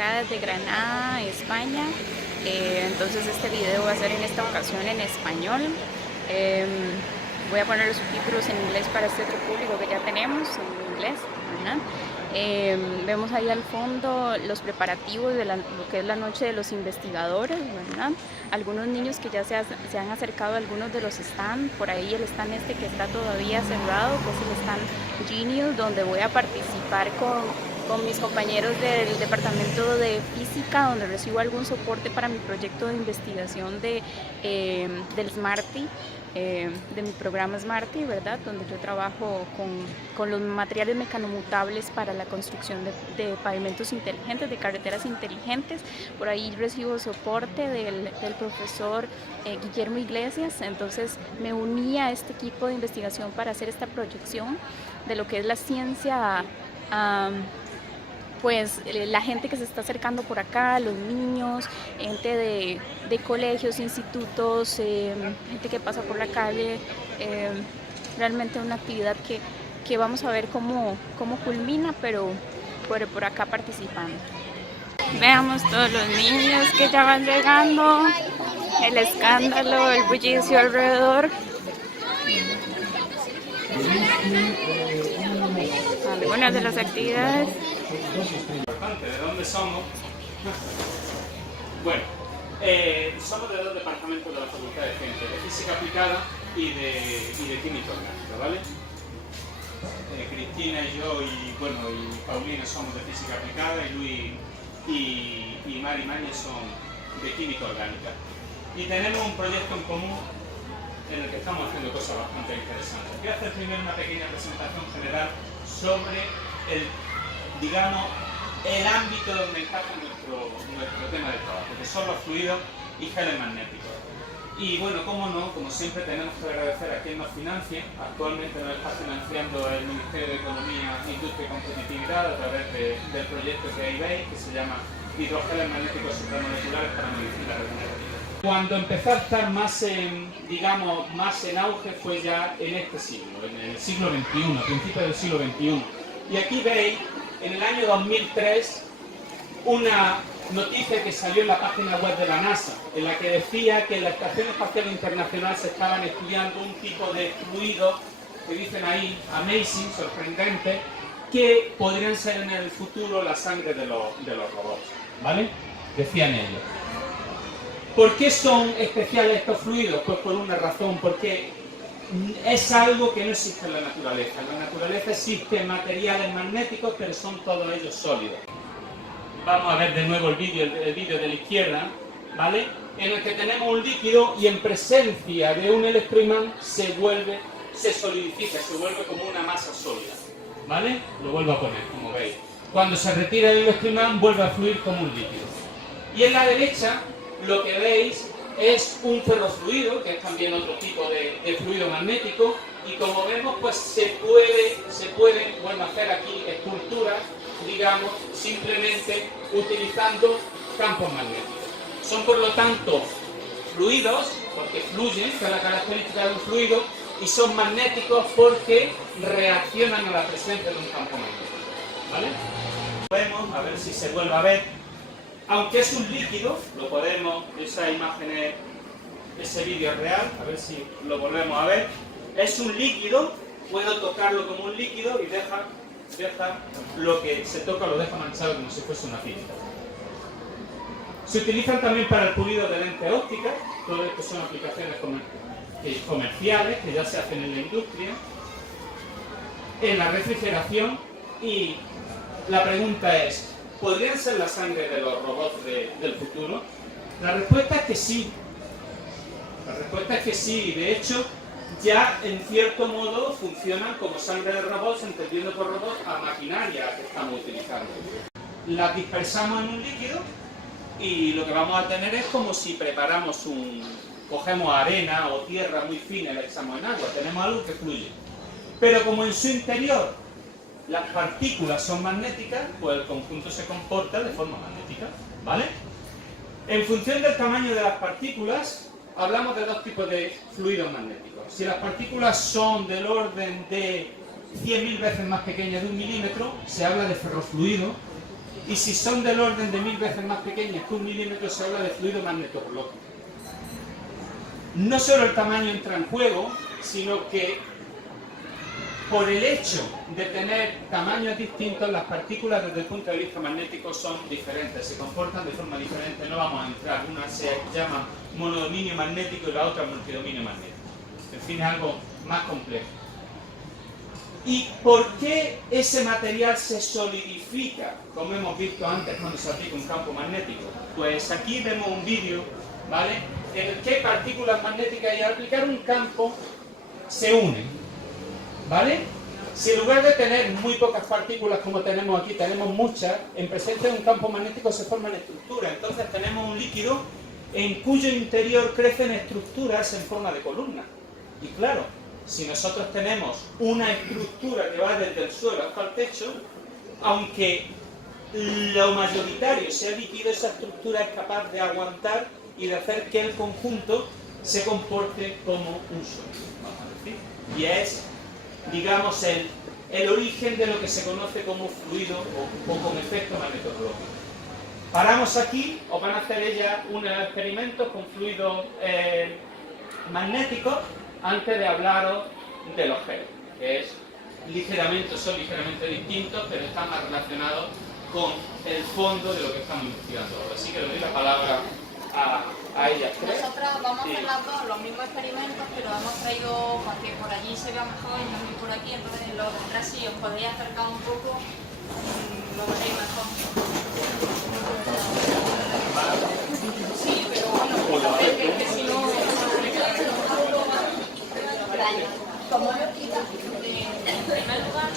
acá desde Granada, España. Entonces este video va a ser en esta ocasión en español. Voy a poner los subtítulos en inglés para este otro público que ya tenemos, en inglés, ¿verdad? Vemos ahí al fondo los preparativos de lo que es la noche de los investigadores, ¿verdad? Algunos niños que ya se han acercado a algunos de los stands, por ahí el stand este que está todavía cerrado, que es el stand Genius, donde voy a participar con mis compañeros del departamento de física, donde recibo algún soporte para mi proyecto de investigación del SMARTY, de mi programa SMARTY, ¿verdad? Donde yo trabajo con los materiales mecanomutables para la construcción de pavimentos inteligentes, de carreteras inteligentes. Por ahí recibo soporte del profesor Guillermo Iglesias. Entonces me uní a este equipo de investigación para hacer esta proyección de lo que es la ciencia. Pues la gente que se está acercando por acá, los niños, gente de colegios, institutos, gente que pasa por la calle, realmente una actividad que vamos a ver cómo culmina, pero por acá participando. Veamos todos los niños que ya van llegando, el escándalo, el bullicio alrededor. Algunas de las actividades. ¿De dónde somos? Bueno, somos de dos departamentos de la Facultad de Ciencias, de Física Aplicada y de Química Orgánica, ¿vale? Cristina y yo y Paulina somos de Física Aplicada y Luis y Mari son de Química Orgánica. Y tenemos un proyecto en común en el que estamos haciendo cosas bastante interesantes. Voy a hacer primero una pequeña presentación general sobre el ámbito donde encaja nuestro tema de trabajo, que son los fluidos y geles magnéticos. Y bueno, como siempre tenemos que agradecer a quien nos financia. Actualmente nos está financiando el Ministerio de Economía, Industria y Competitividad a través del proyecto que ahí veis, que se llama Hidrogeles Magnéticos Supramoleculares para Medicina Regenerativa. Cuando empezó a estar más en auge fue ya en este siglo, en el siglo XXI, a principios del siglo XXI. Y aquí veis, en el año 2003, una noticia que salió en la página web de la NASA, en la que decía que en la Estación Espacial Internacional se estaban estudiando un tipo de fluido, que dicen ahí, amazing, sorprendente, que podrían ser en el futuro la sangre de los robots, ¿vale? Decían ellos. ¿Por qué son especiales estos fluidos? Pues por una razón, porque es algo que no existe en la naturaleza. En la naturaleza existen materiales magnéticos, pero son todos ellos sólidos. Vamos a ver de nuevo el vídeo de la izquierda, ¿vale? En el que tenemos un líquido y en presencia de un electroimán se solidifica, se vuelve como una masa sólida, ¿vale? Lo vuelvo a poner, como veis. Cuando se retira el electroimán vuelve a fluir como un líquido. Y en la derecha lo que veis es un ferrofluido, que es también otro tipo de fluido magnético, y como vemos, pues se pueden hacer aquí esculturas, digamos, simplemente utilizando campos magnéticos. Son por lo tanto fluidos, porque fluyen, que es la característica de un fluido, y son magnéticos porque reaccionan a la presencia de un campo magnético, ¿vale? Vemos, a ver si se vuelve a ver. Aunque es un líquido, lo podemos, esa imagen es, ese vídeo es real, a ver si lo volvemos a ver. Es un líquido, puedo tocarlo como un líquido y deja lo que se toca, lo deja manchado como si fuese una cinta. Se utilizan también para el pulido de lentes ópticas, todo esto son aplicaciones comerciales que ya se hacen en la industria, en la refrigeración, y la pregunta es, ¿podrían ser la sangre de los robots del futuro? La respuesta es que sí. La respuesta es que sí. De hecho, ya en cierto modo funcionan como sangre de robots, entendiendo por robots a maquinaria que estamos utilizando. Las dispersamos en un líquido y lo que vamos a tener es como si cogemos arena o tierra muy fina y la echamos en agua. Tenemos algo que fluye. Pero como en su interior las partículas son magnéticas, pues el conjunto se comporta de forma magnética, ¿vale? En función del tamaño de las partículas, hablamos de dos tipos de fluidos magnéticos. Si las partículas son del orden de 100.000 veces más pequeñas de 1 milímetro, se habla de ferrofluido, Y si son del orden de 1000 veces más pequeñas que 1 milímetro, se habla de fluido magnetológico. No solo el tamaño entra en juego, sino que por el hecho de tener tamaños distintos, las partículas desde el punto de vista magnético son diferentes, se comportan de forma diferente, no vamos a entrar. Una se llama monodominio magnético y la otra multidominio magnético. En fin, es algo más complejo. ¿Y por qué ese material se solidifica, como hemos visto antes cuando se aplica un campo magnético? Pues aquí vemos un vídeo, ¿vale?, en el que partículas magnéticas y al aplicar un campo se unen, ¿vale? Si en lugar de tener muy pocas partículas como tenemos aquí, tenemos muchas, en presencia de un campo magnético se forman estructuras. Entonces tenemos un líquido en cuyo interior crecen estructuras en forma de columna. Y claro, si nosotros tenemos una estructura que va desde el suelo hasta el techo, aunque lo mayoritario sea líquido, esa estructura es capaz de aguantar y de hacer que el conjunto se comporte como un sólido, vamos a decir. Y es, digamos, el origen de lo que se conoce como fluido o como efecto magnetológico. Paramos aquí, os van a hacer ella unos experimentos con fluidos magnéticos antes de hablaros de los geles, que son ligeramente distintos, pero están más relacionados con el fondo de lo que estamos investigando ahora. Así que le doy la palabra a ellas tres. Nosotras vamos a hacer las dos los mismos experimentos, pero hemos traído, para que por allí se vea mejor y también por aquí, entonces los de atrás, si os podéis acercar un poco, lo veréis mejor. Sí, pero bueno, que si no... ¿Cómo lo quitas? En primer lugar,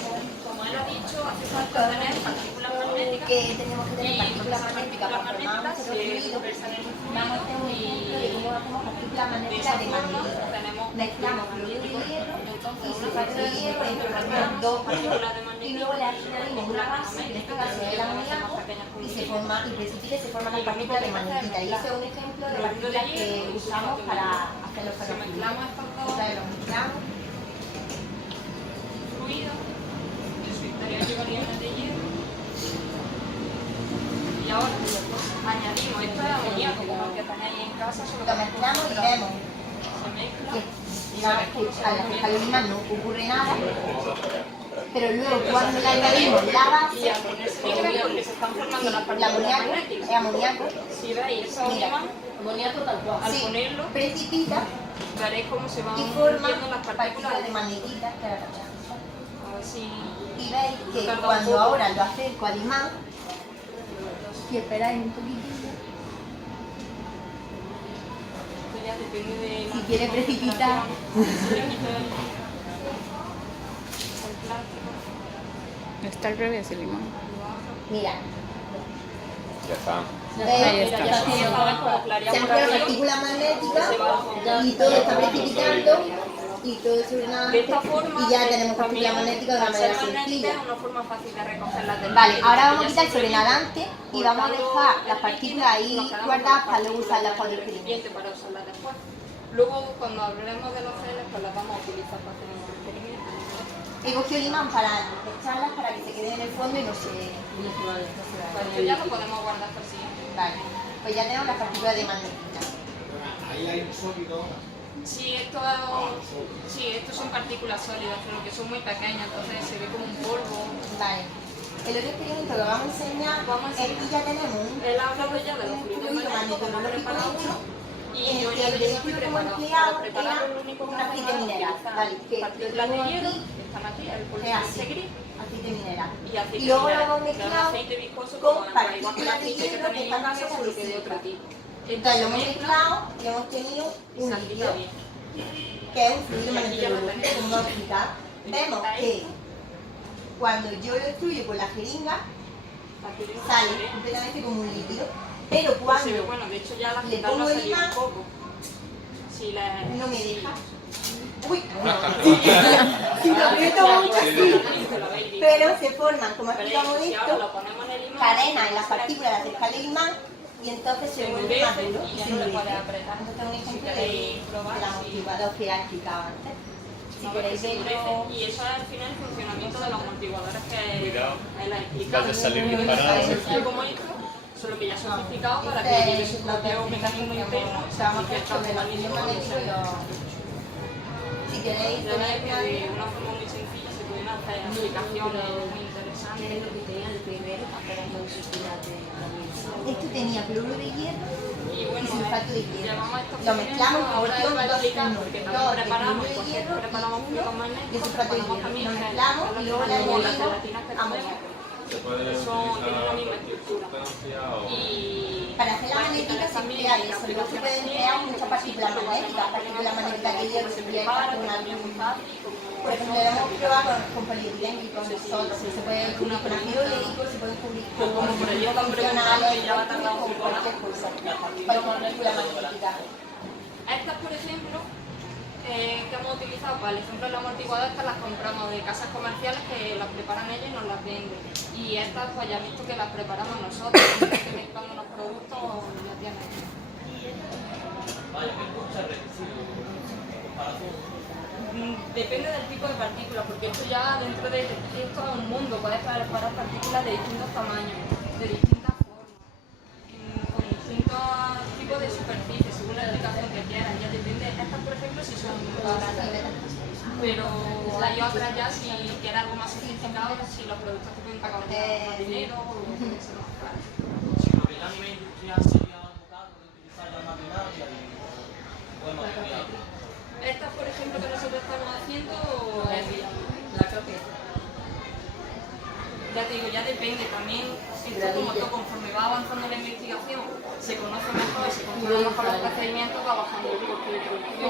como él ha dicho, hace falta tener partículas magnéticas. Que tenemos que tener partículas esas magnéticas para formar un se fluido. conversan en un Vamos a hacer un ejemplo de cómo hacemos partículas magnéticas de magneto. tenemos Mezclamos cloruro de hierro entonces y una sulfato de hierro, incorporamos dos partículas de y magnetismo luego le añadimos una base, en este caso es el amoníaco, y se forma, y precipita y se forman las partículas de magnetita. Y ese es un ejemplo de partículas que usamos para hacer los si ferrofluidos. mezclamos estos dos Entonces los mezclamos. fluidos, en su interior llevarían de hierro. Y ahora añadimos, esto es amoníaco, como el que tenéis en casa, solo Lo mezclamos y vemos se mezcla. que a las escalerinas no ocurre nada, pero luego cuando le añadimos la base, Y al ponerse negra, porque se están formando las la partículas amoníaco, magnéticas. es amoníaco, Si veis esa Mira. unión, amoníaco tal cual. Al sí, ponerlo, precipita veréis cómo se van y forma uniendo las partículas partículas. de magnetita que la cachamos. A ver si... Y veis que Tarda un cuando poco. ahora lo acerco al imán, si esperáis un poquitito, Esto ya depende de... si quiere precipitar, Se le quita el plástico, Está al revés el limón. lo baja. mira, Ya está. Ahí veis, está. Ya se sabe cómo clarear se han por creado aquí. partículas magnéticas y todo está precipitando y todo es sobre nada De esta forma, y ya tenemos también, partículas magnéticas de una al ser manera magnética, sencilla. es una forma fácil de recogerlas del Vale, medio, ahora porque vamos a ya quitar el se sobrenadante y vamos a dejar las partículas ahí nos quedamos guardadas con para luego usarlas para el partículas experimento. para usarlas después. Luego, cuando hablemos de los geles, pues las vamos a utilizar para hacer el experimento. He cogido el imán para echarlas para que se queden en el fondo y no se Vale, esto ya lo podemos guardar para el siguiente. Vale, pues ya tenemos las partículas de magnetita. Ahí hay un sólido. Sí, estos son partículas sólidas, pero que son muy pequeñas, entonces se ve como un polvo. Vale. El otro experimento que vamos a enseñar es que ya tenemos un Él ha hablado ya de los fluidos fluido magnéticos que hemos magnetológico preparado. hecho Y en yo el ya que lo el tengo aquí vehículo como preparado. empleado Para prepararlo, lo era único que un vamos a aceite mineral. utilizar Vale, que partículas de lo hielo, tengo aquí, que están aquí, el es pulsante así, gris, aceite mineral. y aceite Y luego lo mineral, hemos que es un mezclado aceite viscoso con como igual que el partículas de aceite que hierro que tenéis en están casa, hechas solo de que de otro sílica. tipo. Entonces lo hemos mezcla mezclado y hemos tenido y un se líquido aplica bien. que es un fluido Y aquí ya lo magnetológico, tenéis. como vamos a explicar. Vemos que cuando yo lo extruyo con la jeringa Aquí tengo sale que ver. completamente como un líquido, pero Se ve, cuando bueno, de hecho ya la le final pongo no ha el salido imán, un poco. Si le... no me deja. Uy, si lo aprieto mucho sí, pero se forman, como explicamos Si ahora esto, lo ponemos en el imán, cadenas en las partículas de acercar el imán y entonces se se vuelve más endurece duro y y ya se no le endurece. puedes apretar. Entonces es un ejemplo Si queréis probar, del sí. amortiguador que ha explicado antes. si queréis verlo. Y eso es al final el funcionamiento de los amortiguadores que Cuidado. él ha explicado. Vas a salir Muy disparado. sencillo como esto, solo que ya sofisticado para que Este lleve es su lo que propio mecanismo interno, o sea, hemos que hecho de los niños magnéticos. Si queréis ya veis tener que de una forma muy sencilla se pueden hacer aplicaciones muy interesantes. esto tenía cloruro de hierro Y y bueno, sulfato de hierro. llevamos estos Lo mezclamos y ahora convertimos lo voy a dos explicar en porque uno. también Dos de preparamos, cloruro de porque hierro preparamos y fluidos uno de magnéticos, sulfato de preparamos hierro. también Lo gel, mezclamos y luego le como las añadimos gelatinas que amoníaco. Se puede Son, utilizar tienen la misma cualquier estructura. sustancia o... Y Para hacer la puedes magnética quitar se también crea las eso, luego se aplicaciones pueden que crear tiene, muchas que partículas sí, magnéticas, partículas magnéticas que hierro se cubiertas prepara, con que también es muy algún... fácil, como Por ejemplo, lo hemos probado con polietileno con nosotros, se puede cubrir con ácido oleico, se puede cubrir con convencionales, convencionales, y ya va a tardar un con poco cualquier cosa, cualquier partícula magnética. estas, por ejemplo, que hemos utilizado para el ejemplo del amortiguador, estas las compramos de casas comerciales que las preparan ellos y nos las venden. Y estas, pues ya he visto que las preparamos nosotros, que mezclando los productos ya tienen. Depende del tipo de partícula, porque esto ya dentro de esto es un mundo, puedes preparar partículas de distintos tamaños, de distintas formas, con distintos tipos de superficie, según la aplicación que quieras. Ya depende, estas por ejemplo si son baratas, pero hay otras ya si quieres algo más sofisticado, si los productos te pueden pagar más dinero o lo que sea más caro. Porque ya a nivel industrial sería un caro de utilizar la maquinaria y buen material. Estas por ejemplo que nosotros estamos haciendo, la croqueta. Ya te digo, ya depende también, esto como todo, conforme va avanzando la investigación, se conoce mejor y se controlan mejor los procedimientos, va bajando el costo del producto. No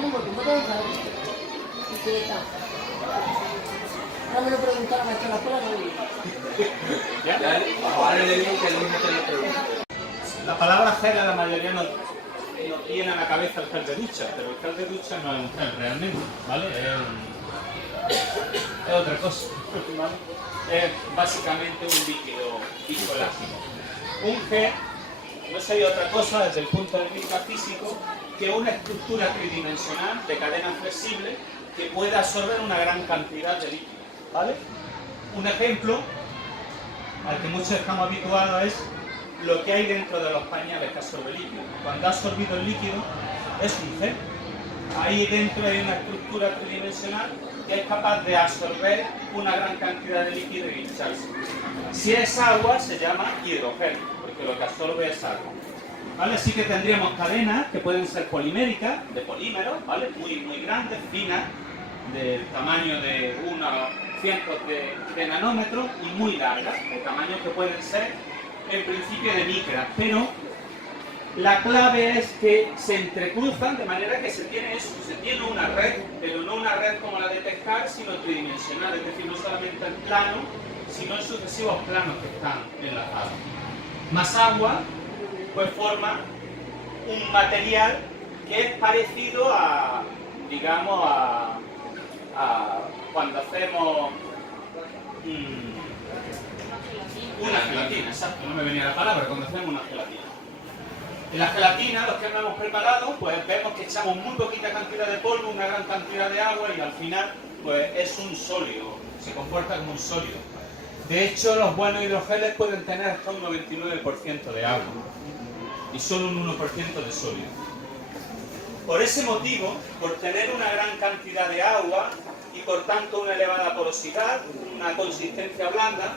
me lo preguntaron en la escuela, no. ¿Ya? Ahora le digo que el mismo te lo pregunto. La palabra gel a la mayoría nos viene a la cabeza el gel de ducha, pero el gel de ducha no es un gel realmente, ¿vale? Es otra cosa, ¿vale? Es básicamente un líquido viscoelástico. Un gel no sería otra cosa desde el punto de vista físico que una estructura tridimensional de cadena flexible que pueda absorber una gran cantidad de líquido, ¿vale? Un ejemplo al que muchos estamos habituados es lo que hay dentro de los pañales que absorbe líquido. Cuando ha absorbido el líquido es un gel. Ahí dentro hay una estructura tridimensional que es capaz de absorber una gran cantidad de líquido y hincharse. Si es agua se llama hidrogel, porque lo que absorbe es agua. ¿Vale? Así que tendríamos cadenas que pueden ser poliméricas, de polímeros, ¿vale? Muy grandes, finas, del tamaño de unos cientos de nanómetros y muy largas, de tamaños que pueden ser en principio de micras, pero la clave es que se entrecruzan de manera que se tiene eso, se tiene una red, pero no una red como la de pescar, sino tridimensional, es decir, no solamente el plano, sino en sucesivos planos que están enlazados. Más agua, pues forma un material que es parecido a, digamos, a cuando hacemos una gelatina, exacto, no me venía la palabra, cuando hacemos una gelatina. En la gelatina, los que no hemos preparado, pues vemos que echamos muy poquita cantidad de polvo, una gran cantidad de agua y al final, pues es un sólido, se comporta como un sólido. De hecho, los buenos hidrogeles pueden tener hasta un 99% de agua y solo un 1% de sólido. Por ese motivo, por tener una gran cantidad de agua y por tanto una elevada porosidad, una consistencia blanda,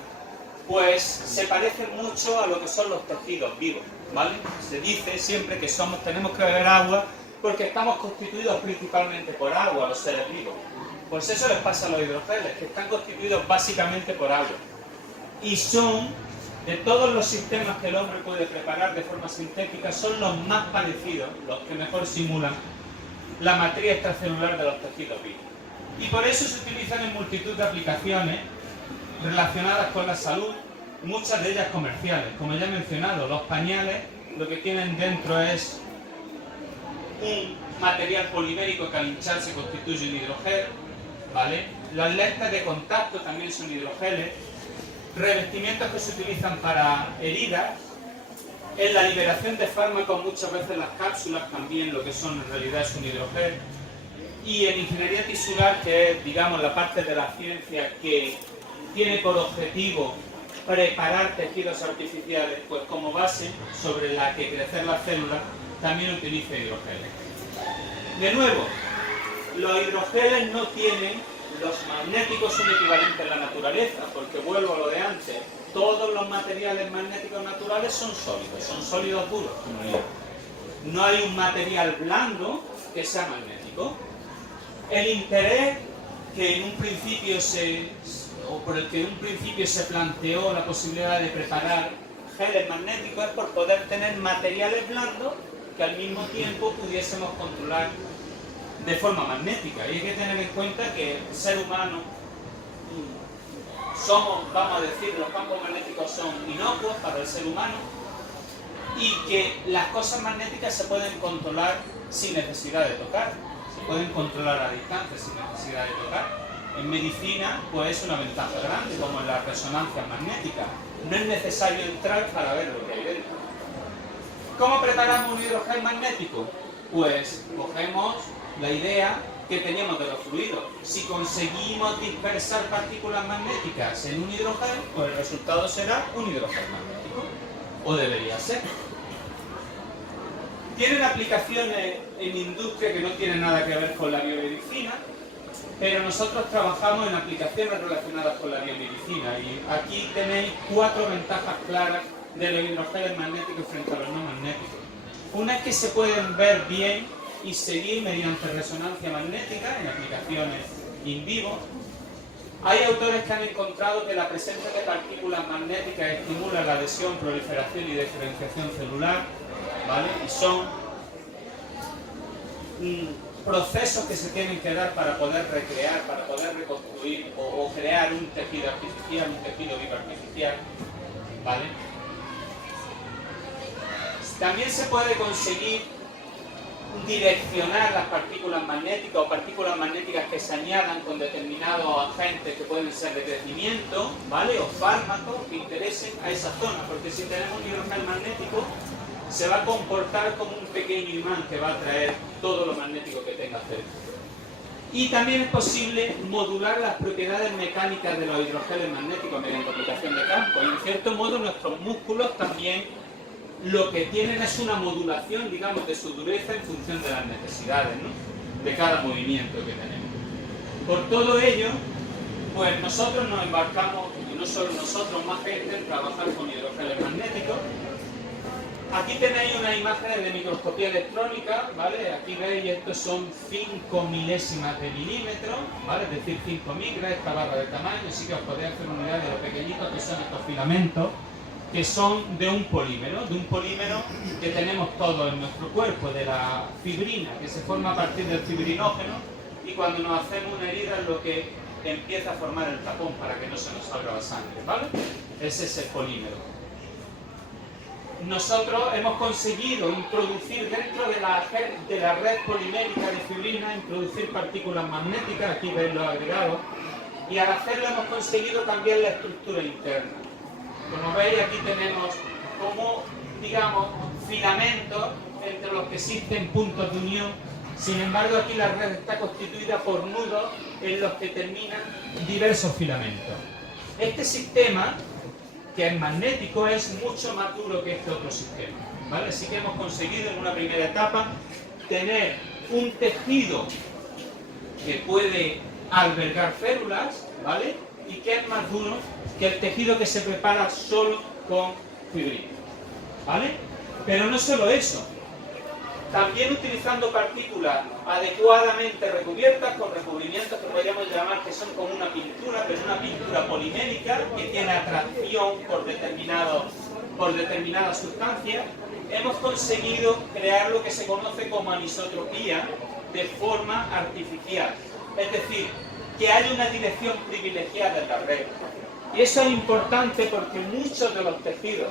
pues se parecen mucho a lo que son los tejidos vivos, ¿vale? Se dice siempre que tenemos que beber agua porque estamos constituidos principalmente por agua, los seres vivos. Pues eso les pasa a los hidrogeles, que están constituidos básicamente por agua. Y son, de todos los sistemas que el hombre puede preparar de forma sintética, son los más parecidos, los que mejor simulan la matriz extracelular de los tejidos vivos. Y por eso se utilizan en multitud de aplicaciones relacionadas con la salud, muchas de ellas comerciales. Como ya he mencionado, los pañales lo que tienen dentro es un material polimérico que al hincharse constituye un hidrogel, ¿vale? Las lentes de contacto también son hidrogeles, revestimientos que se utilizan para heridas, en la liberación de fármacos muchas veces las cápsulas también lo que son en realidad es un hidrogel, Y en ingeniería tisular, que es, digamos, la parte de la ciencia que tiene por objetivo preparar tejidos artificiales, pues como base sobre la que crecer las células, también utiliza hidrogeles. De nuevo, los hidrogeles no tienen, los magnéticos son equivalentes en la naturaleza, porque vuelvo a lo de antes, todos los materiales magnéticos naturales son sólidos duros, como digo. No hay un material blando que sea magnético. El interés que en un principio por el que en un principio se planteó la posibilidad de preparar geles magnéticos es por poder tener materiales blandos que al mismo tiempo pudiésemos controlar de forma magnética. Y hay que tener en cuenta que el ser humano somos, vamos a decir, los campos magnéticos son inocuos para el ser humano y que las cosas magnéticas se pueden controlar sin necesidad de tocar, se pueden controlar a distancia sin necesidad de tocar. En medicina, pues es una ventaja grande, como en la resonancia magnética. No es necesario entrar para ver lo que hay dentro. ¿Cómo preparamos un hidrogel magnético? Pues cogemos la idea que teníamos de los fluidos. Si conseguimos dispersar partículas magnéticas en un hidrogel, pues el resultado será un hidrogel magnético. O debería ser. Tienen aplicaciones en industria que no tienen nada que ver con la biomedicina, pero nosotros trabajamos en aplicaciones relacionadas con la biomedicina y aquí tenéis 4 ventajas claras de los hidrogeles magnéticos frente a los no magnéticos. Una es que se pueden ver bien y seguir mediante resonancia magnética en aplicaciones in vivo. Hay autores que han encontrado que la presencia de partículas magnéticas estimula la adhesión, proliferación y diferenciación celular, ¿vale? Y son procesos que se tienen que dar para poder recrear, para poder reconstruir o crear un tejido artificial, un tejido vivo artificial, ¿vale? También se puede conseguir direccionar las partículas magnéticas o partículas magnéticas que se añadan con determinados agentes que pueden ser de crecimiento, ¿vale? O fármacos que interesen a esa zona, porque si tenemos un hidrogel magnético se va a comportar como un pequeño imán que va a atraer todo lo magnético que tenga cerca. Y también es posible modular las propiedades mecánicas de los hidrogeles magnéticos mediante aplicación de campo. Y en cierto modo nuestros músculos también lo que tienen es una modulación, digamos, de su dureza en función de las necesidades, ¿no? De cada movimiento que tenemos. Por todo ello, pues nosotros nos embarcamos, y no solo nosotros, más gente, en trabajar con hidrogeles magnéticos. Aquí tenéis unas imágenes de microscopía electrónica, ¿vale? Aquí veis, estos son 5 milésimas de milímetro, ¿vale? Es decir, 5 micras, esta barra de tamaño, así que os podéis hacer una idea de lo pequeñitos que son estos filamentos, que son de un polímero que tenemos todos en nuestro cuerpo, de la fibrina, que se forma a partir del fibrinógeno, y cuando nos hacemos una herida es lo que empieza a formar el tapón para que no se nos salga la sangre, ¿vale? Ese es el polímero. Nosotros hemos conseguido introducir dentro de la red polimérica de fibrina, introducir partículas magnéticas, aquí veis los agregados, y al hacerlo hemos conseguido cambiar la estructura interna. Como veis, aquí tenemos como, digamos, filamentos entre los que existen puntos de unión. Sin embargo, aquí la red está constituida por nudos en los que terminan diversos filamentos. Este sistema, que es magnético, es mucho más duro que este otro sistema, ¿vale? Así que hemos conseguido en una primera etapa tener un tejido que puede albergar células, ¿vale? Y que es más duro que el tejido que se prepara solo con fibrina, ¿vale? Pero no solo eso, también utilizando partículas adecuadamente recubiertas con recubrimientos que podríamos llamar que son como una pintura, pero una pintura polimérica que tiene atracción por determinadas sustancias, hemos conseguido crear lo que se conoce como anisotropía de forma artificial, es decir, que haya una dirección privilegiada en la red. Y eso es importante porque muchos de los tejidos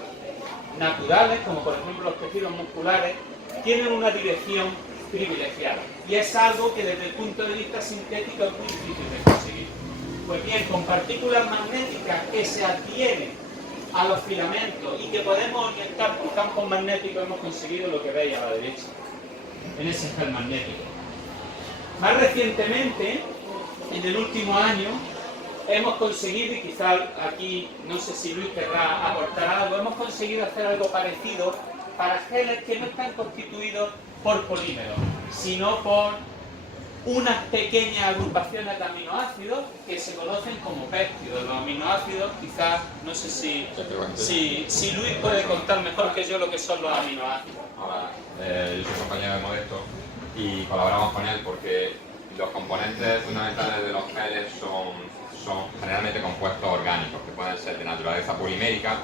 naturales, como por ejemplo los tejidos musculares, tienen una dirección privilegiada. Y es algo que desde el punto de vista sintético es muy difícil de conseguir. Pues bien, con partículas magnéticas que se adhieren a los filamentos y que podemos orientar por campos magnéticos, hemos conseguido lo que veis a la derecha, en ese gel magnético. Más recientemente, en el último año, hemos conseguido, y quizás aquí, no sé si Luis querrá aportar algo, hemos conseguido hacer algo parecido para geles que no están constituidos por polímeros, sino por unas pequeñas agrupaciones de aminoácidos que se conocen como péptidos. Los aminoácidos, quizás, no sé si Luis puede contar mejor que yo lo que son los aminoácidos. Hola, yo soy compañero de Modesto y colaboramos con él porque los componentes fundamentales de los geles son generalmente compuestos orgánicos, que pueden ser de naturaleza polimérica,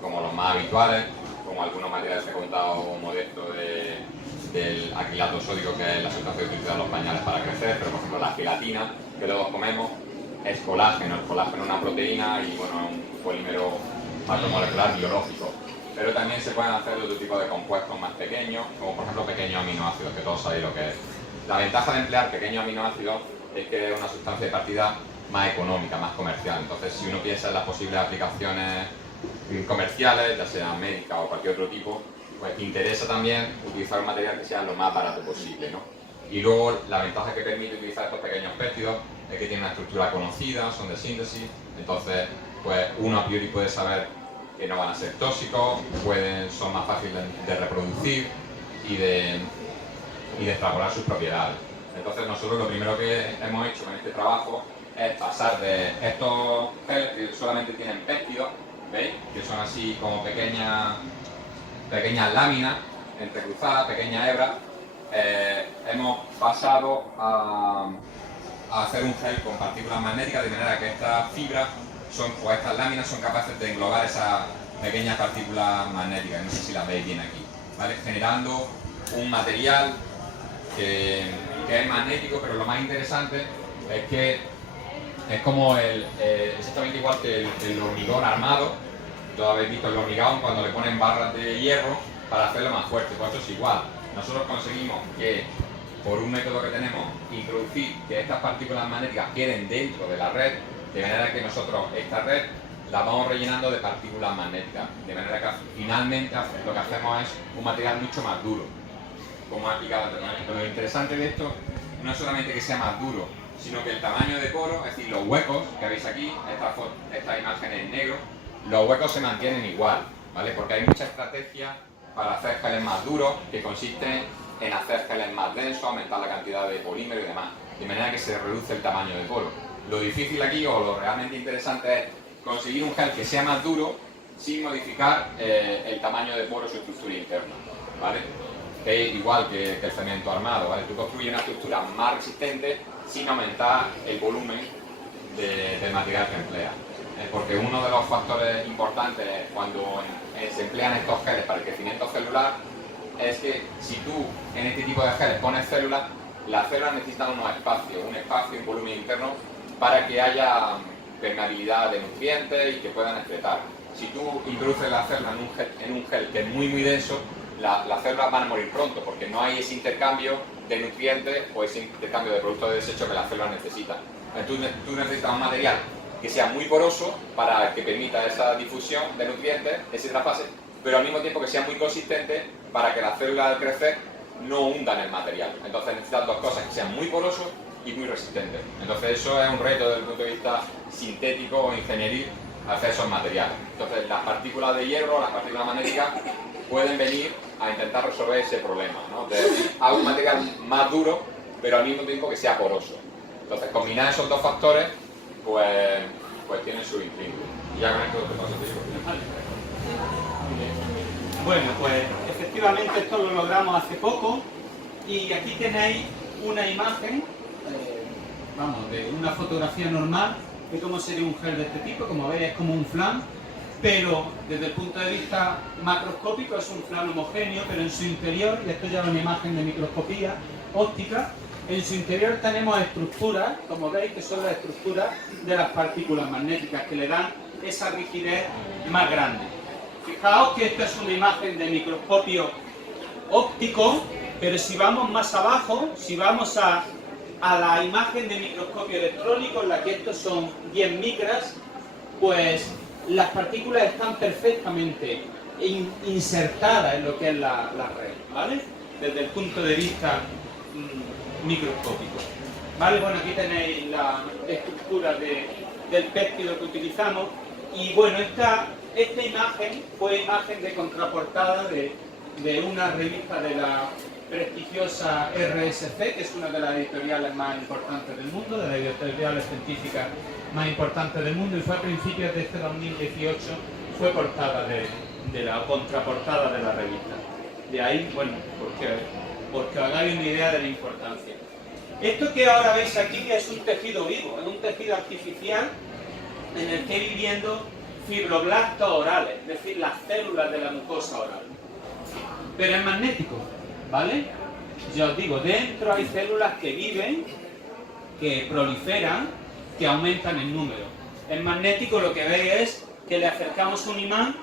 como los más habituales, como algunos materiales que he contado Modesto del acrilato sódico, que es la sustancia que utilizan los pañales para crecer, pero por ejemplo la gelatina que luego comemos es colágeno. El colágeno es una proteína y bueno, un polímero macromolecular biológico. Pero también se pueden hacer otro tipo de compuestos más pequeños, como por ejemplo pequeños aminoácidos, que todos sabéis lo que es. La ventaja de emplear pequeños aminoácidos es que es una sustancia de partida más económica, más comercial. Entonces, si uno piensa en las posibles aplicaciones comerciales, ya sea médica o cualquier otro tipo, pues interesa también utilizar un material que sea lo más barato posible, ¿no? Y luego la ventaja que permite utilizar estos pequeños péptidos es que tienen una estructura conocida, son de síntesis, entonces pues uno a priori puede saber que no van a ser tóxicos, son más fáciles de reproducir y de extrapolar sus propiedades. Entonces nosotros lo primero que hemos hecho con este trabajo es pasar de estos geles que solamente tienen péptidos, ¿veis? Que son así como pequeñas láminas entrecruzadas, pequeñas hebras. Hemos pasado a hacer un gel con partículas magnéticas, de manera que estas fibras estas láminas son capaces de englobar esas pequeñas partículas magnéticas, no sé si las veis bien aquí, ¿vale? Generando un material que es magnético, pero lo más interesante es que es como exactamente igual que el hormigón armado. Todos habéis visto el hormigón cuando le ponen barras de hierro para hacerlo más fuerte, pues esto es igual. Nosotros conseguimos que, por un método que tenemos, introducir que estas partículas magnéticas queden dentro de la red, de manera que nosotros esta red la vamos rellenando de partículas magnéticas, de manera que finalmente lo que hacemos es un material mucho más duro, como he explicado anteriormente. Lo interesante de esto no es solamente que sea más duro, sino que el tamaño de poro, es decir, los huecos que veis aquí, esta imagen en negro, los huecos se mantienen igual, ¿vale? Porque hay mucha estrategia para hacer geles más duros, que consiste en hacer geles más densos, aumentar la cantidad de polímero y demás, de manera que se reduce el tamaño de poro. Lo difícil aquí, o lo realmente interesante, es conseguir un gel que sea más duro sin modificar el tamaño de poro, su estructura interna, ¿vale? Es igual que el cemento armado, ¿vale? Tú construyes una estructura más resistente sin aumentar el volumen del material que empleas. Porque uno de los factores importantes cuando se emplean estos geles para el crecimiento celular es que si tú en este tipo de geles pones células, las células necesitan un espacio, un volumen interno para que haya permeabilidad de nutrientes y que puedan excretar. Si tú introduces la célula en un gel que es muy denso, las células van a morir pronto porque no hay ese intercambio de nutrientes o ese intercambio de productos de desecho que las células necesitan. Entonces tú necesitas un material que sea muy poroso para que permita esa difusión de nutrientes, ese traspase, pero al mismo tiempo que sea muy consistente para que las células al crecer no hundan el material. Entonces necesitas dos cosas, que sean muy porosos y muy resistentes. Entonces eso es un reto desde el punto de vista sintético o ingenieril, hacer esos materiales. Entonces las partículas de hierro, las partículas magnéticas, pueden venir a intentar resolver ese problema, ¿no? De hacer un material más duro, pero al mismo tiempo que sea poroso. Entonces combinar esos dos factores pues tiene su intrigo. Y ya con esto te paso, te digo. Bueno, pues efectivamente esto lo logramos hace poco y aquí tenéis una imagen, de una fotografía normal de cómo sería un gel de este tipo. Como veis es como un flan, pero desde el punto de vista macroscópico es un flan homogéneo, pero en su interior, y esto ya es una imagen de microscopía óptica, en su interior tenemos estructuras, como veis, que son las estructuras de las partículas magnéticas, que le dan esa rigidez más grande. Fijaos que esta es una imagen de microscopio óptico, pero si vamos más abajo, si vamos a la imagen de microscopio electrónico, en la que estos son 10 micras, pues las partículas están perfectamente insertadas en lo que es la red, ¿vale? Desde el punto de vista microscópico. ¿Vale? Bueno, aquí tenéis la estructura del péptido que utilizamos. Y bueno, esta imagen fue imagen de contraportada de una revista de la prestigiosa RSC, que es una de las editoriales más importantes del mundo, de las editoriales científicas más importantes del mundo, y fue a principios de este 2018, fue portada de la contraportada de la revista. De ahí, bueno, porque os hagáis una idea de la importancia. Esto que ahora veis aquí es un tejido vivo, es un tejido artificial en el que hay viviendo fibroblastos orales, es decir, las células de la mucosa oral. Pero es magnético, ¿vale? Ya os digo, dentro hay células que viven, que proliferan, que aumentan en número. Es magnético, lo que veis es que le acercamos un imán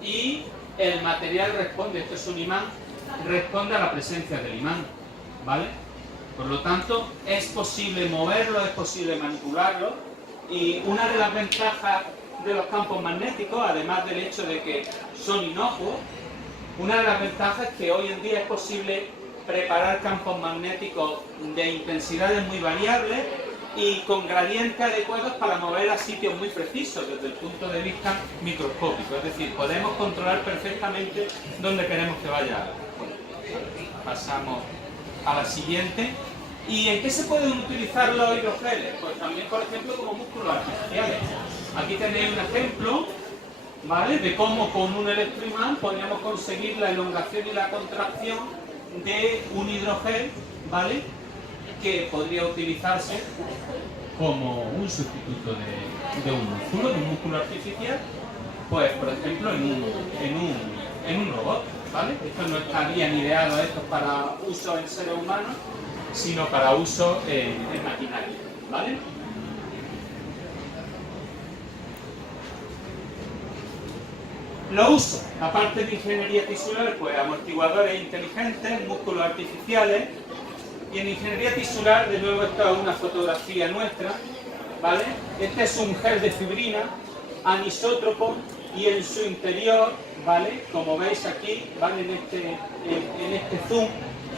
y el material responde, esto es un imán, responde a la presencia del imán, ¿vale? Por lo tanto, es posible moverlo, es posible manipularlo, y una de las ventajas de los campos magnéticos, además del hecho de que son inocuos, una de las ventajas es que hoy en día es posible preparar campos magnéticos de intensidades muy variables y con gradientes adecuados para mover a sitios muy precisos desde el punto de vista microscópico. Es decir, podemos controlar perfectamente dónde queremos que vaya algo. Bueno, pasamos a la siguiente. ¿Y en qué se pueden utilizar los hidrogeles? Pues también, por ejemplo, como músculos artificiales. Aquí tenéis un ejemplo, ¿vale?, de cómo con un electroimán podríamos conseguir la elongación y la contracción de un hidrogel, ¿vale?, que podría utilizarse como un sustituto de un músculo artificial, pues por ejemplo en un robot, ¿vale? Esto no estarían ideados estos para uso en seres humanos, sino para uso en maquinaria, ¿vale? Los usos, aparte de ingeniería tisular, pues amortiguadores inteligentes, músculos artificiales. Y en ingeniería tisular, de nuevo, esta es una fotografía nuestra, ¿vale? Este es un gel de fibrina anisótropo y en su interior, ¿vale?, como veis aquí, ¿vale?, en este zoom,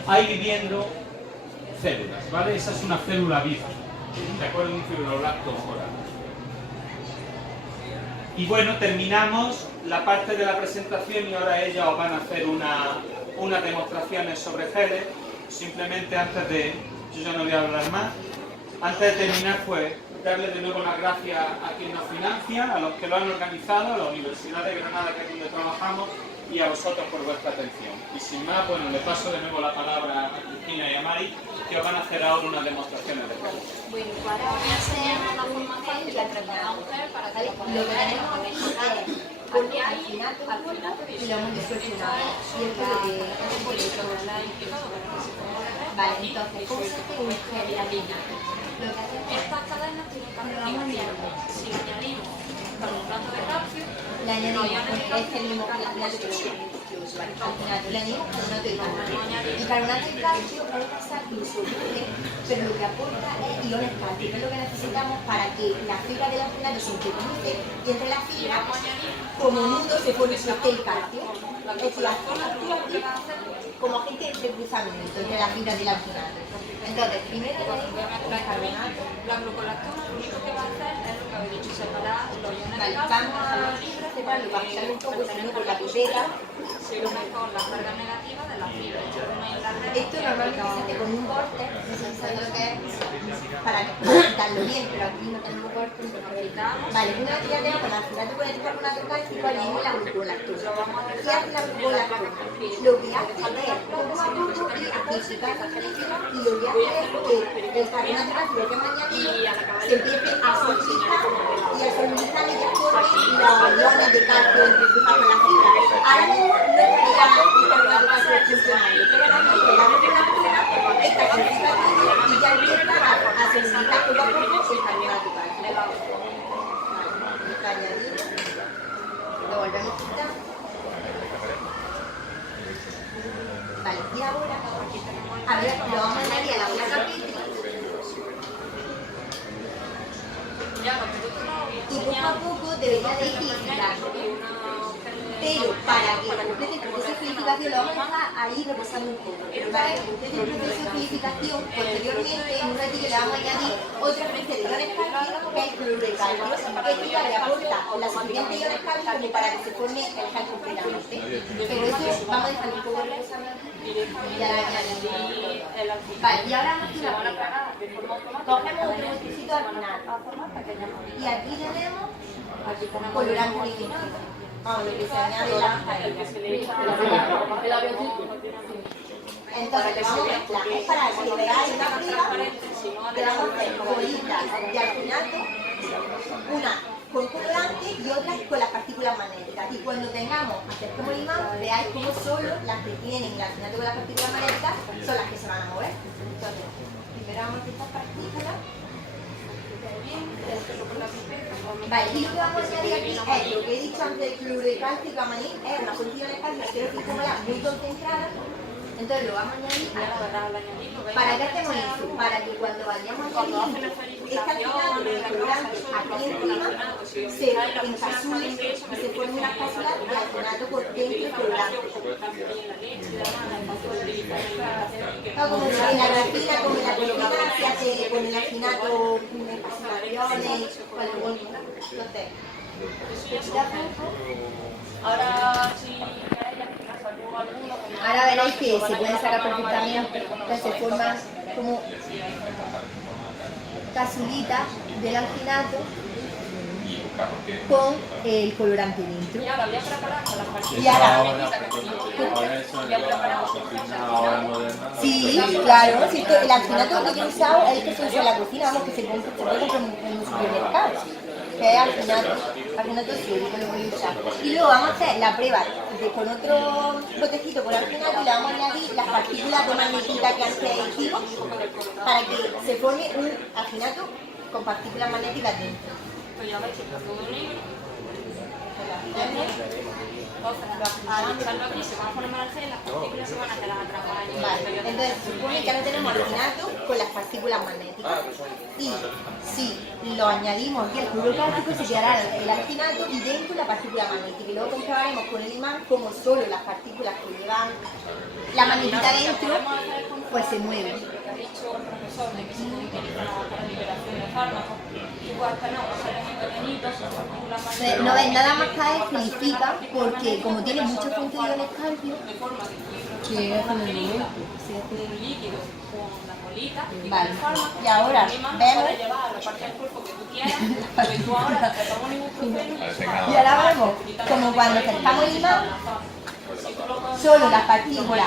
hay viviendo células, ¿vale? Esa es una célula viva, ¿de acuerdo? Un fibroblasto oral. Y bueno, terminamos la parte de la presentación y ahora ellos os van a hacer unas demostraciones sobre geles. Simplemente antes de... yo ya no voy a hablar más. Antes de terminar, pues, darles de nuevo las gracias a quien nos financia, a los que lo han organizado, a la Universidad de Granada, que es donde trabajamos, y a vosotros por vuestra atención. Y sin más, bueno, le paso de nuevo la palabra a Cristina y a Mari, que os van a hacer ahora unas demostraciones de geles. Bueno, ahora voy a enseñar una forma fácil de preparar un gel para que lo tenemos es porque al final y lo hemos distorsionado. Y esto es lo que vale, entonces, ¿cómo se hace un gel de harina? Lo que hacemos es Estas cadenas tienen carbohidratos. Si añadimos carbonato de calcio, le añadimos este mismo carbonato que al final le añadimos carbonato de calcio. Y carbonato de calcio es esa insoluble, pero lo que aporta es iones calcio, que es lo que necesitamos para que la fibra de la gelatina se intercrute y entre las fibras, como nudo, se pone el calcio. Es decir, actúa como agente de cruzamiento entre las fibras de la gelatina. Entonces, primero el carbonato. la glucolactona lo único que va a hacer es lo que habéis dicho, separar los iones de Vale, calcio vamos a separarlo para que salga un poco, sino con la pipeta. se une con las cargas negativas de la fibra. Esto normalmente se hace con un borde, no sé si sabéis lo que es, para quitarlo bien, pero aquí no tenemos borde, entonces lo quitamos. Vale, una vez que ya tenemos la acetato con el carbonato cálcico, añadimos la glucolactona. ¿Qué hace la glucolactona? Lo que hace es poco a poco ir acidificando la gelatina y lo que hace es que el carbonato cálcico que hemos añadido se empiece a solidificar y a solidificar y ya forme los iones de calcio entre con la fibra. Ahora mismo no estaría el carbonato cálcico funcionando, pero ahora mismo la glucolactona está solidificando y ya empieza a solidificar poco a poco el carbonato cálcico. Está añadido. Lo volvemos a quitar. Vale, y ahora lo vamos a añadir a la placa Petri y poco a poco debería de ir filtrando. pero para que complete el proceso de filificación lo vamos a dejar ahí reposando un poco. Pero para que complete el proceso de filificación, posteriormente en un ratito le vamos a añadir otra especie de iones cálcicos que es el cloruro de calcio. Este ya le aporta la suficiente iones cálcicos como para que se forme el gel completamente. Pero eso vamos a dejarlo un poco reposando aquí y ya la añadimos. Vale, y ahora vamos a hacer una prueba. Cogemos otro botecito al final. Y aquí tenemos colorante líquido. Vamos, lo que se añade entonces le vamos a mezclar. Es para que veáis una prueba que vamos a hacer bolitas de alginato, una con colorante y otra con las partículas magnéticas. Y cuando tengamos, acerquemos el imán, veáis cómo solo las que tienen el alginato con las partículas magnéticas son las que se van a mover. Entonces, primero vamos a hacer estas partículas. Vale, y lo que vamos a añadir aquí es lo que he dicho antes del cloruro de calcio y camaní, es una fuente de calcio 0,5 muy concentrada. Entonces lo vamos a añadir aquí. ¿Para qué hacemos eso? Para que cuando vayamos a añadir este alginato de colorante aquí encima se encapsule y se forme una cápsula de alginato por dentro del colorante. Como en la grafina, como en la colorina, se hace con el alginato en capsulaciones, con el bonito. Entonces, ahora veréis que se pueden sacar perfectamente, que se forman como capsulitas del alginato con el colorante dentro. Y ahora, sí, claro, sí, el alginato que yo he usado es el que se usa en la cocina, vamos, que se puede comprar en un supermercado, que es alginato sólido, lo voy a usar. Y luego vamos a hacer la prueba con otro botecito con alginato y le vamos a añadir las partículas de magnetita que antes hicimos para que se forme un alginato con partículas magnéticas dentro. Vale, entonces se supone que ahora tenemos alginato con las partículas magnéticas y si lo añadimos aquí al cloruro cálcico se quedará el alginato y dentro la partícula magnética y luego comprobaremos con el imán como solo las partículas que llevan la magnetita dentro pues se mueven. No ven, nada más cae significa porque como tiene muchos fuentes de iones calcio que es como el vale, y ahora vemos y ahora vemos como cuando acercamos el imán solo las partículas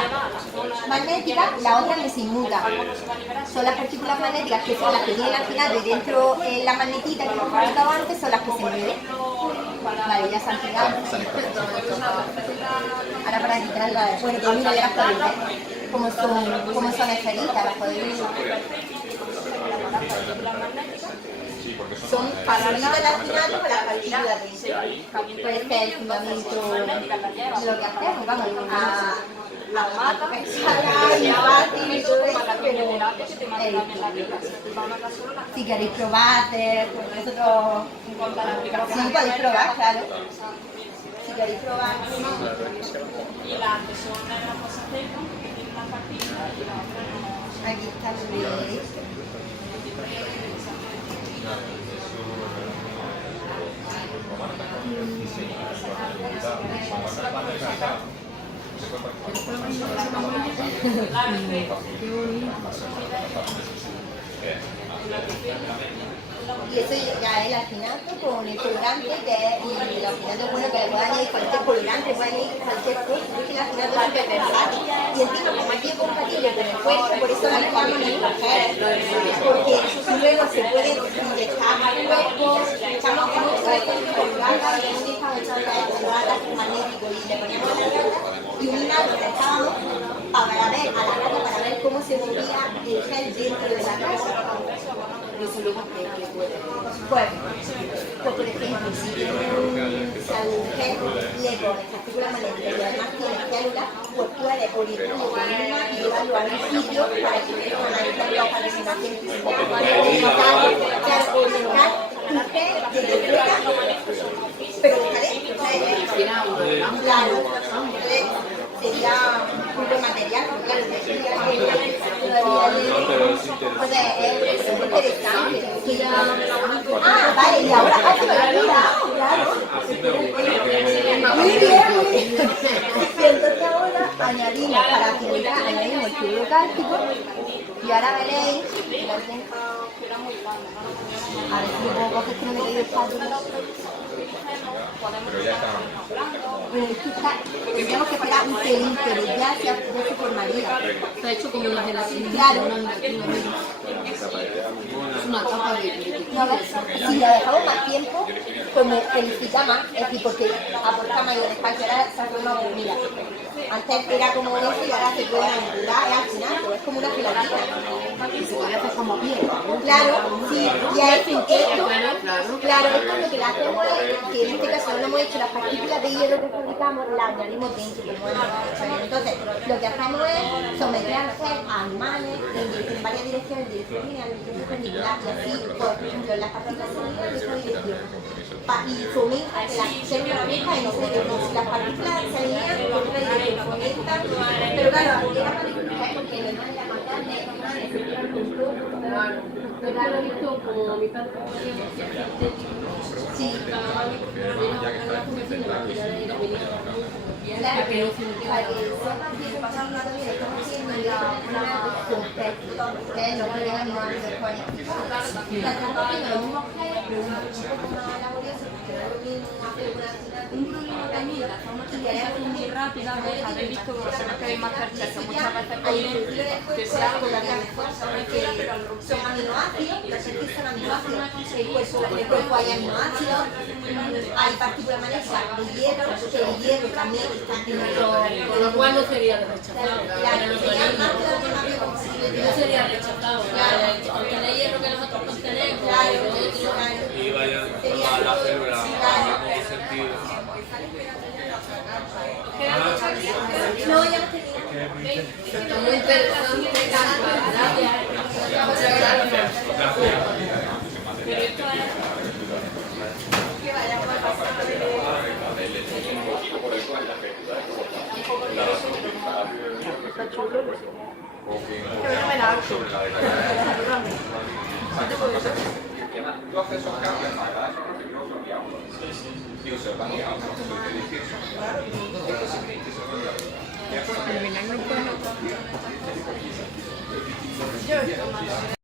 magnéticas, las otras no se inmutan. Son las partículas magnéticas que son las que tienen al final y dentro la magnetita que hemos comentado antes son las que se mueven. Vale, ya se han pegado. Ahora para quitarlas, bueno, pues mira, ya las podéis ver como son esferitas, las podéis ver. Son paralelas al final con las partículas dentro. Pues este es el fundamento de lo que hacemos, vamos, a la mata, y fácil y todo eso, pero si queréis probar, con nosotros, sí podéis probar, claro. Si queréis probar, aquí está el video. Y eso ya es el alginato con el colorante, que es el alginato bueno que le puede añadir cualquier colorante, puede añadir cualquier cosa, porque el alginato es súper versátil. Y encima como aquí es compatible con el cuerpo, por eso lo dejamos en mujeres, porque luego se puede inyectar al cuerpo, echamos con mucho ejemplo con gata, que no dejamos echar con gata magnético y le poníamos la gata y un imán lo dejábamos para ver a la gata, para ver cómo se movía el gel dentro de la casa. Eso luego que puede. Pues por ejemplo, si tiene al gel le pones partículas magnéticas y además tiene células, pues puedes orientarlo con un imán y llevarlo a un sitio para que puedas analizar las alucinaciones que se pueden orientar tu gel desde fuera, pero dejaré Claro, entonces sería un buen material, porque claro, es interesante. Ah, vale, y ahora casi me olvida, claro. Muy bien, muy bien. Entonces ahora añadimos, para finalizar, añadimos el fluido cálcico y ahora veréis, a ver si puedo coger que no me quede el pato. Pero ya está. Tendríamos que esperar un pelín, pero ya se formaría. Está hecho como una gelatina. Claro. Es una capa de... No, si lo dejamos más tiempo, como gelifica más, es decir, porque aporta mayor espacio, ahora se hace más mira. Antes era como eso y ahora se puede manipular al final, pues es como una gelatina. Y se puede hacer como piel. Claro, sí, y a esto, claro, esto lo que le hacemos es que en este caso no hemos hecho las partículas de hielo que fabricamos, las añadimos dentro, como hemos hecho. Entonces, lo que hacemos es someter a animales en varias direcciones, en dirección lineal, en dirección perpendicular, y así, por ejemplo, las partículas se alinean en esa dirección. Y fomenta que las células crezcan en esa dirección. Si las partículas se alinean en otra dirección, fomentan, pero claro, aquí la partícula es porque además la matante Claro, visto como mi padre sí. Claro, pero para que sepas que pasando también estamos haciendo una completo, que no podemos aminoácidos cualificados. La trampa tiene los mismos genes, pero un poco más laborioso, porque no es lo mismo hacer un problema también, la forma que queremos muy rápida, habéis visto vosotros que veis Masterchef, que muchas veces hay piden que sea con la fuerza, que son aminoácidos, los que son aminoácidos, en el cuerpo hay aminoácidos, hay partículas maléficas de hierro, que el hierro también está en nuestro... con lo cual no sería rechazado. Claro, sería más que lo más posible. No sería rechazado. Contener hierro que nosotros contenemos. Claro, Y vaya sería a la célula, claro. en ese sentido. No, ya no tenía. Muy interesante. Tú haces esos cambios para digo, se lo dan a otro, esto sí que se lo dan.